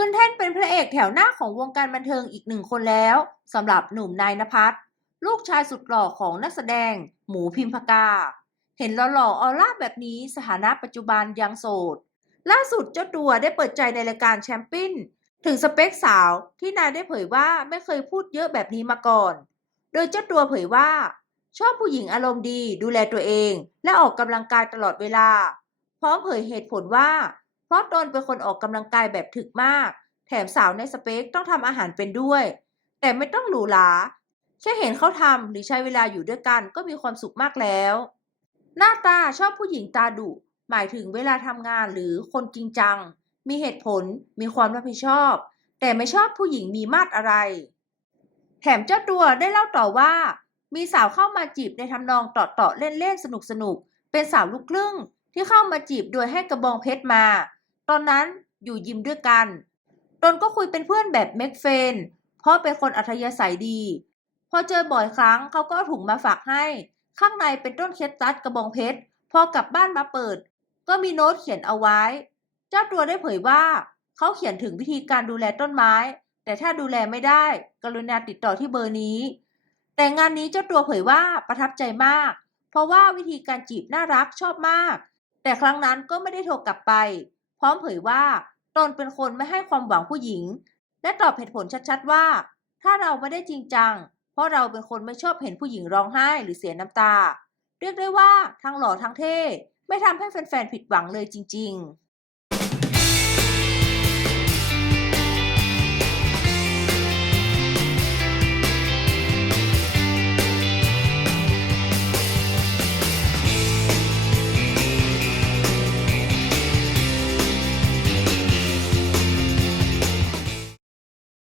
ขึ้นแท่นเป็นพระเอกแถวหน้าของวงการบันเทิงอีกหนึ่งคนแล้วสำหรับหนุ่มนายนภัสลูกชายสุดหล่อของนักแสดง หมูพิมพกา เห็นหล่อๆออร่าแบบนี้สถานะปัจจุบันยังโสด ล่าสุดเจ้าตัวได้เปิดใจในรายการแชมปิ้นถึงสเปคสาวที่นายได้เผยว่าไม่เคยพูดเยอะแบบนี้มาก่อน โดยเจ้าตัวเผยว่า ชอบผู้หญิงอารมณ์ดีดูแลตัวเอง และออกกำลังกายตลอดเวลา พร้อมเผยเหตุผลว่า เพราะตนเป็นคนออกกำลังกายแบบถึกมาก แถมสาวในสเปคต้องทำอาหารเป็นด้วย แต่ไม่ต้องหรูหราแค่เห็นเขาทำหรือใช้เวลาอยู่ด้วยกันก็มีความสุขมากแล้ว หน้าตาชอบผู้หญิงตาดุ หมายถึงเวลาทำงานหรือคนจริงจัง มีเหตุผล มีความรับผิดชอบ แต่ไม่ชอบผู้หญิงมีมาดอะไร แถมเจ้าตัวได้เล่าต่อว่า มีสาวเข้ามาจีบในทำนองเตาะๆเล่นๆสนุกๆ เป็นสาวลูกครึ่งที่เข้ามาจีบโดยให้กระบองเพชรมา ตอนนั้นอยู่ยิมด้วยกัน ตนก็คุยเป็นเพื่อนแบบเมกเฟน เพราะเป็นคนอัธยาศัยดี พอเจอบ่อยครั้งเขาก็ถุงมาฝากให้ ข้างในเป็นต้นเคสตัสกระบองเพชร พอกลับบ้านมาเปิด ก็มีโน้ตเขียนเอาไว้ เจ้าตัวได้เผยว่า เขาเขียนถึงวิธีการดูแลต้นไม้ แต่ถ้าดูแลไม่ได้ กรุณาติดต่อที่เบอร์นี้ แต่งานนี้เจ้าตัวเผยว่าประทับใจมาก เพราะว่าวิธีการจีบน่ารักชอบมาก แต่ครั้งนั้นก็ไม่ได้โทรกลับไป พร้อมเผยว่าตนเป็นคนไม่ให้ความหวังผู้หญิง และตอบเหตุผลชัดๆว่า ถ้าเราไม่ได้จริงจัง เพราะเราเป็นคนไม่ชอบเห็นผู้หญิงร้องไห้หรือเสียน้ำตา เรียกได้ว่าทั้งหล่อทั้งเท่ ไม่ทำให้แฟนๆผิดหวังเลยจริง ๆ